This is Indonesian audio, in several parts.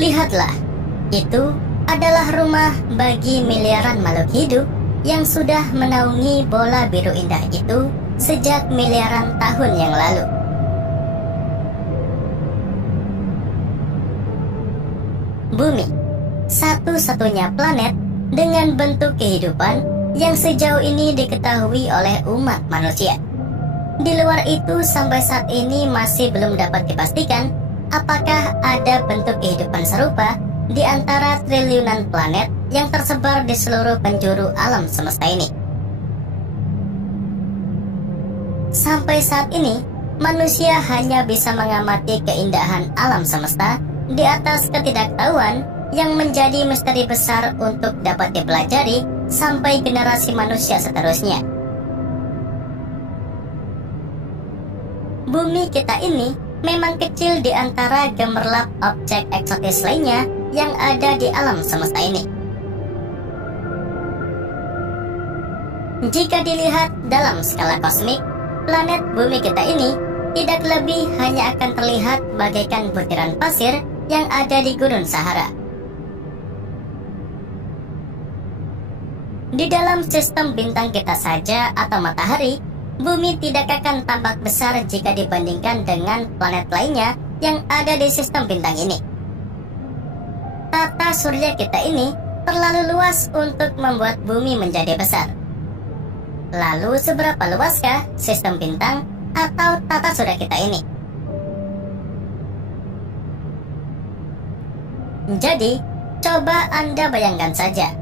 Lihatlah, itu adalah rumah bagi miliaran makhluk hidup yang sudah menaungi bola biru indah itu sejak miliaran tahun yang lalu. Bumi, satu-satunya planet dengan bentuk kehidupan yang sejauh ini diketahui oleh umat manusia. Di luar itu, sampai saat ini masih belum dapat dipastikan apakah ada bentuk kehidupan serupa di antara triliunan planet yang tersebar di seluruh penjuru alam semesta ini. Sampai saat ini, manusia hanya bisa mengamati keindahan alam semesta di atas ketidaktahuan yang menjadi misteri besar untuk dapat dipelajari sampai generasi manusia seterusnya. Bumi kita ini memang kecil di antara gemerlap objek eksotis lainnya yang ada di alam semesta ini. Jika dilihat dalam skala kosmik, planet bumi kita ini tidak lebih hanya akan terlihat bagaikan butiran pasir yang ada di Gurun Sahara. Di dalam sistem bintang kita saja atau matahari, bumi tidak akan tampak besar jika dibandingkan dengan planet lainnya yang ada di sistem bintang ini. Tata surya kita ini terlalu luas untuk membuat bumi menjadi besar. Lalu seberapa luaskah sistem bintang atau tata surya kita ini? Jadi, coba Anda bayangkan saja,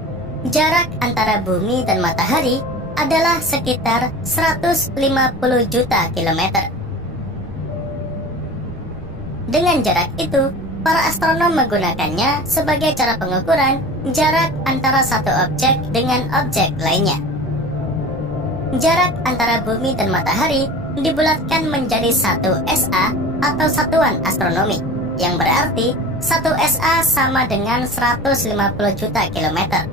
jarak antara bumi dan matahari adalah sekitar 150 juta kilometer. Dengan jarak itu, para astronom menggunakannya sebagai cara pengukuran jarak antara satu objek dengan objek lainnya. Jarak antara bumi dan matahari dibulatkan menjadi 1 SA atau satuan astronomi, yang berarti 1 SA sama dengan 150 juta kilometer.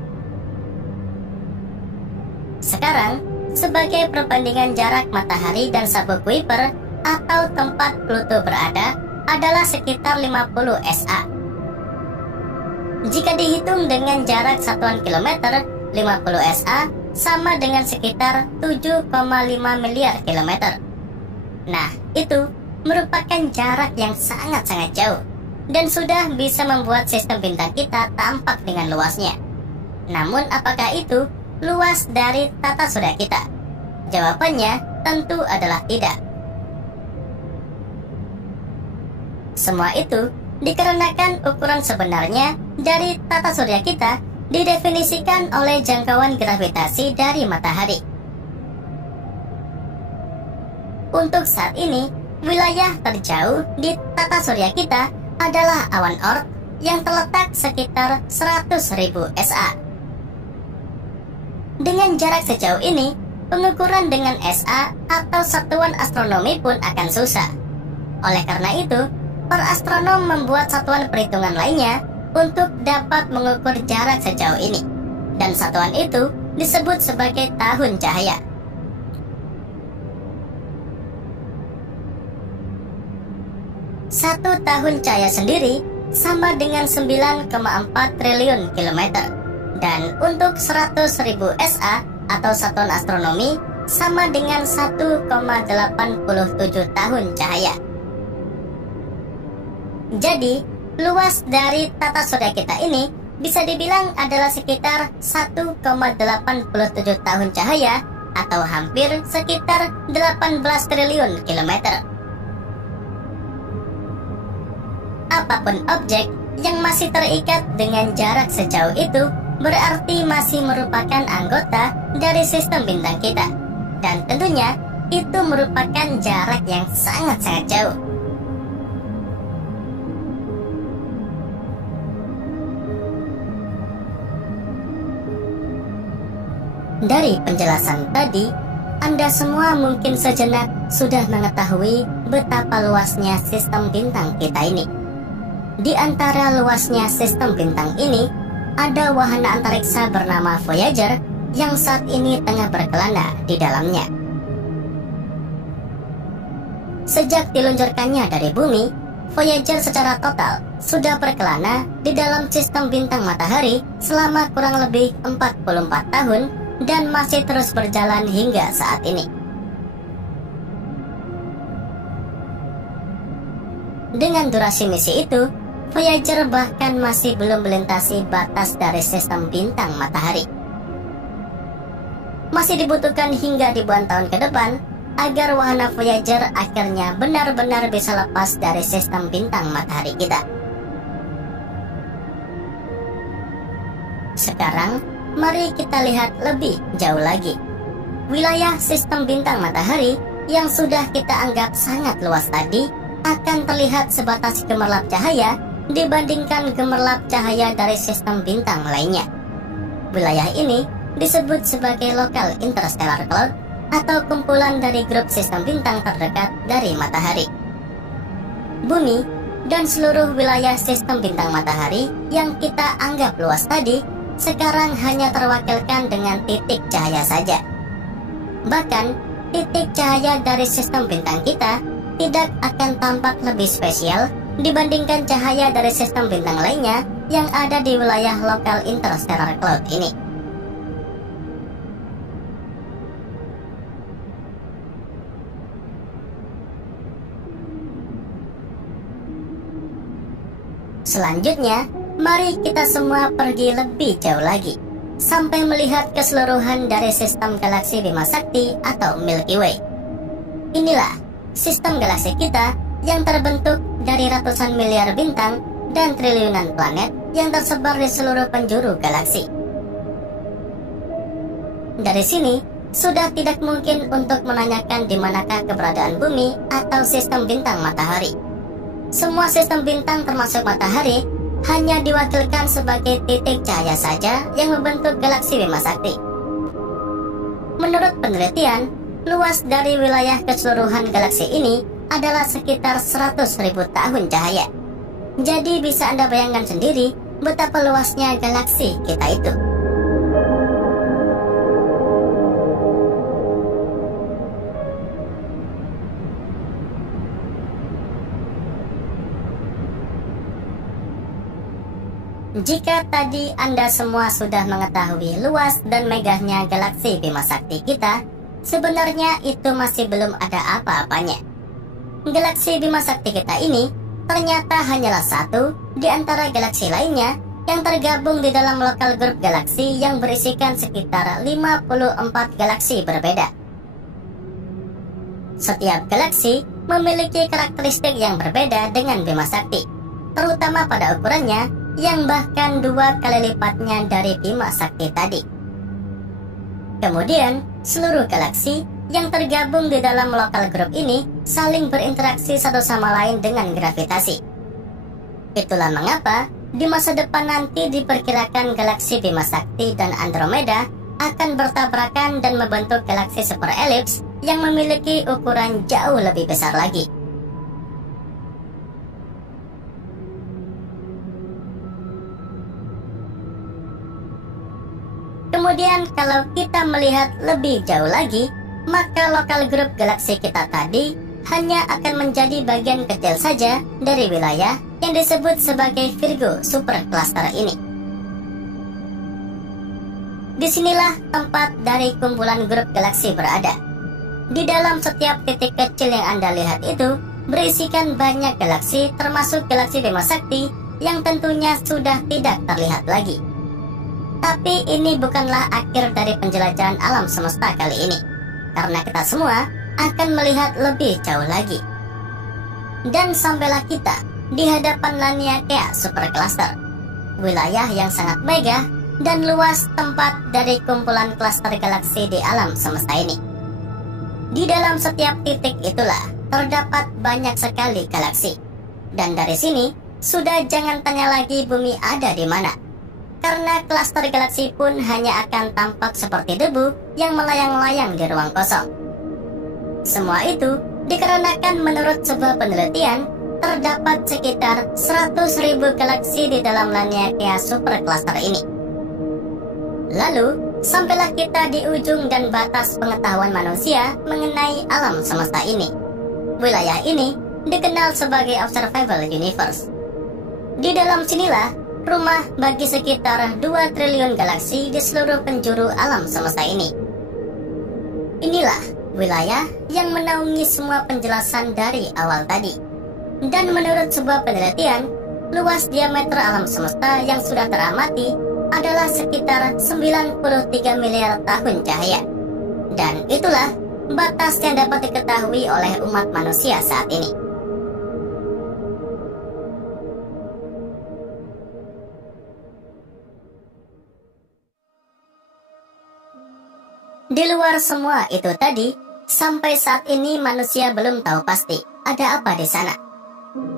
Sekarang, sebagai perbandingan jarak matahari dan sabuk Kuiper atau tempat Pluto berada adalah sekitar 50 SA. Jika dihitung dengan jarak satuan kilometer, 50 SA sama dengan sekitar 7,5 miliar kilometer. Nah, itu merupakan jarak yang sangat-sangat jauh dan sudah bisa membuat sistem bintang kita tampak dengan luasnya. Namun, apakah itu luas dari tata surya kita? Jawabannya tentu adalah tidak. Semua itu dikarenakan ukuran sebenarnya dari tata surya kita didefinisikan oleh jangkauan gravitasi dari matahari. Untuk saat ini, wilayah terjauh di tata surya kita adalah awan Oort yang terletak sekitar 100.000 SA. Dengan jarak sejauh ini, pengukuran dengan SA atau satuan astronomi pun akan susah. Oleh karena itu, para astronom membuat satuan perhitungan lainnya untuk dapat mengukur jarak sejauh ini. Dan satuan itu disebut sebagai tahun cahaya. Satu tahun cahaya sendiri sama dengan 9,4 triliun kilometer. Dan untuk 100.000 SA atau satuan astronomi sama dengan 1,87 tahun cahaya. Jadi, luas dari tata surya kita ini bisa dibilang adalah sekitar 1,87 tahun cahaya atau hampir sekitar 18 triliun kilometer. Apapun objek yang masih terikat dengan jarak sejauh itu berarti masih merupakan anggota dari sistem bintang kita. Dan tentunya itu merupakan jarak yang sangat-sangat jauh. Dari penjelasan tadi, Anda semua mungkin sejenak sudah mengetahui betapa luasnya sistem bintang kita ini. Di antara luasnya sistem bintang ini, ada wahana antariksa bernama Voyager yang saat ini tengah berkelana di dalamnya. Sejak diluncurkannya dari bumi, Voyager secara total sudah berkelana di dalam sistem bintang matahari selama kurang lebih 44 tahun dan masih terus berjalan hingga saat ini. Dengan durasi misi itu, Voyager bahkan masih belum melintasi batas dari sistem bintang matahari. Masih dibutuhkan hingga ribuan tahun ke depan agar wahana Voyager akhirnya benar-benar bisa lepas dari sistem bintang matahari kita. Sekarang, mari kita lihat lebih jauh lagi. Wilayah sistem bintang matahari yang sudah kita anggap sangat luas tadi akan terlihat sebatas gemerlap cahaya dibandingkan gemerlap cahaya dari sistem bintang lainnya. Wilayah ini disebut sebagai Local Interstellar Cloud atau kumpulan dari grup sistem bintang terdekat dari matahari. Bumi dan seluruh wilayah sistem bintang matahari yang kita anggap luas tadi sekarang hanya terwakilkan dengan titik cahaya saja. Bahkan, titik cahaya dari sistem bintang kita tidak akan tampak lebih spesial dibandingkan cahaya dari sistem bintang lainnya yang ada di wilayah Local Interstellar Cloud ini. Selanjutnya, mari kita semua pergi lebih jauh lagi, sampai melihat keseluruhan dari sistem galaksi Bima Sakti atau Milky Way. Inilah sistem galaksi kita yang terbentuk dari ratusan miliar bintang dan triliunan planet yang tersebar di seluruh penjuru galaksi. Dari sini, sudah tidak mungkin untuk menanyakan di manakah keberadaan bumi atau sistem bintang matahari. Semua sistem bintang termasuk matahari hanya diwakilkan sebagai titik cahaya saja yang membentuk galaksi Bima Sakti. Menurut penelitian, luas dari wilayah keseluruhan galaksi ini adalah sekitar 100.000 tahun cahaya. Jadi bisa Anda bayangkan sendiri betapa luasnya galaksi kita itu. Jika tadi Anda semua sudah mengetahui luas dan megahnya galaksi Bima Sakti kita, sebenarnya itu masih belum ada apa-apanya. Galaksi Bima Sakti kita ini ternyata hanyalah satu di antara galaksi lainnya yang tergabung di dalam lokal grup galaksi yang berisikan sekitar 54 galaksi berbeda. Setiap galaksi memiliki karakteristik yang berbeda dengan Bima Sakti, terutama pada ukurannya yang bahkan 2 kali lipatnya dari Bima Sakti tadi. Kemudian, seluruh galaksi yang tergabung di dalam lokal grup ini saling berinteraksi satu sama lain dengan gravitasi. Itulah mengapa di masa depan nanti diperkirakan galaksi Bima Sakti dan Andromeda akan bertabrakan dan membentuk galaksi super elips yang memiliki ukuran jauh lebih besar lagi. Kemudian kalau kita melihat lebih jauh lagi, maka lokal grup galaksi kita tadi hanya akan menjadi bagian kecil saja dari wilayah yang disebut sebagai Virgo Supercluster ini. Disinilah tempat dari kumpulan grup galaksi berada. Di dalam setiap titik kecil yang Anda lihat itu berisikan banyak galaksi, termasuk galaksi Bima Sakti yang tentunya sudah tidak terlihat lagi. Tapi ini bukanlah akhir dari penjelajahan alam semesta kali ini, karena kita semua akan melihat lebih jauh lagi. Dan sampailah kita di hadapan Laniakea Supercluster, wilayah yang sangat megah dan luas tempat dari kumpulan klaster galaksi di alam semesta ini. Di dalam setiap titik itulah terdapat banyak sekali galaksi. Dan dari sini, sudah jangan tanya lagi bumi ada di mana. Karena klaster galaksi pun hanya akan tampak seperti debu yang melayang-layang di ruang kosong. Semua itu dikarenakan menurut sebuah penelitian, terdapat sekitar 100.000 galaksi di dalam Laniakea Supercluster ini. Lalu, sampailah kita di ujung dan batas pengetahuan manusia mengenai alam semesta ini. Wilayah ini dikenal sebagai Observable Universe. Di dalam sinilah rumah bagi sekitar 2 triliun galaksi di seluruh penjuru alam semesta ini. Inilah wilayah yang menaungi semua penjelasan dari awal tadi. Dan menurut sebuah penelitian, luas diameter alam semesta yang sudah teramati adalah sekitar 93 miliar tahun cahaya. Dan itulah batas yang dapat diketahui oleh umat manusia saat ini. Di luar semua itu tadi, sampai saat ini manusia belum tahu pasti ada apa di sana.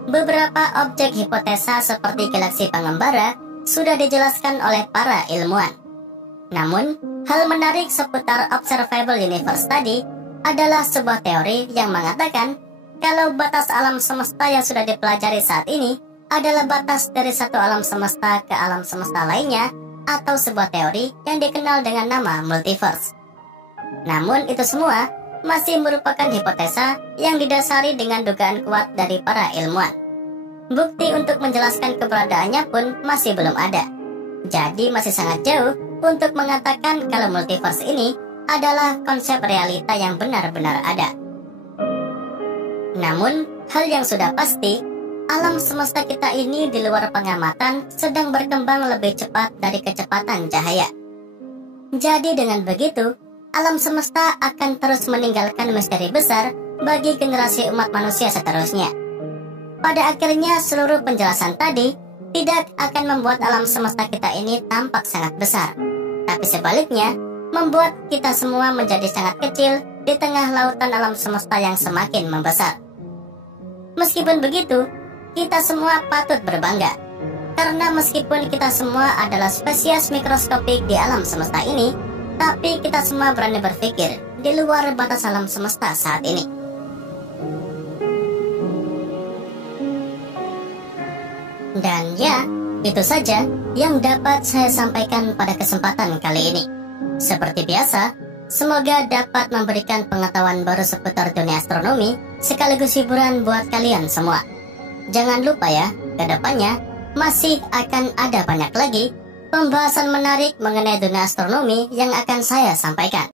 Beberapa objek hipotesa seperti galaksi pengembara sudah dijelaskan oleh para ilmuwan. Namun, hal menarik seputar Observable Universe tadi adalah sebuah teori yang mengatakan kalau batas alam semesta yang sudah dipelajari saat ini adalah batas dari satu alam semesta ke alam semesta lainnya, atau sebuah teori yang dikenal dengan nama multiverse. Namun itu semua masih merupakan hipotesa yang didasari dengan dugaan kuat dari para ilmuwan. Bukti untuk menjelaskan keberadaannya pun masih belum ada. Jadi masih sangat jauh untuk mengatakan kalau multiverse ini adalah konsep realita yang benar-benar ada. Namun, hal yang sudah pasti, alam semesta kita ini di luar pengamatan sedang berkembang lebih cepat dari kecepatan cahaya. Jadi dengan begitu, alam semesta akan terus meninggalkan misteri besar bagi generasi umat manusia seterusnya. Pada akhirnya seluruh penjelasan tadi tidak akan membuat alam semesta kita ini tampak sangat besar, tapi sebaliknya membuat kita semua menjadi sangat kecil di tengah lautan alam semesta yang semakin membesar. Meskipun begitu, kita semua patut berbangga, karena meskipun kita semua adalah spesies mikroskopik di alam semesta ini, tapi kita semua berani berpikir di luar batas alam semesta saat ini. Dan ya, itu saja yang dapat saya sampaikan pada kesempatan kali ini. Seperti biasa, semoga dapat memberikan pengetahuan baru seputar dunia astronomi sekaligus hiburan buat kalian semua. Jangan lupa ya, kedepannya masih akan ada banyak lagi pembahasan menarik mengenai dunia astronomi yang akan saya sampaikan.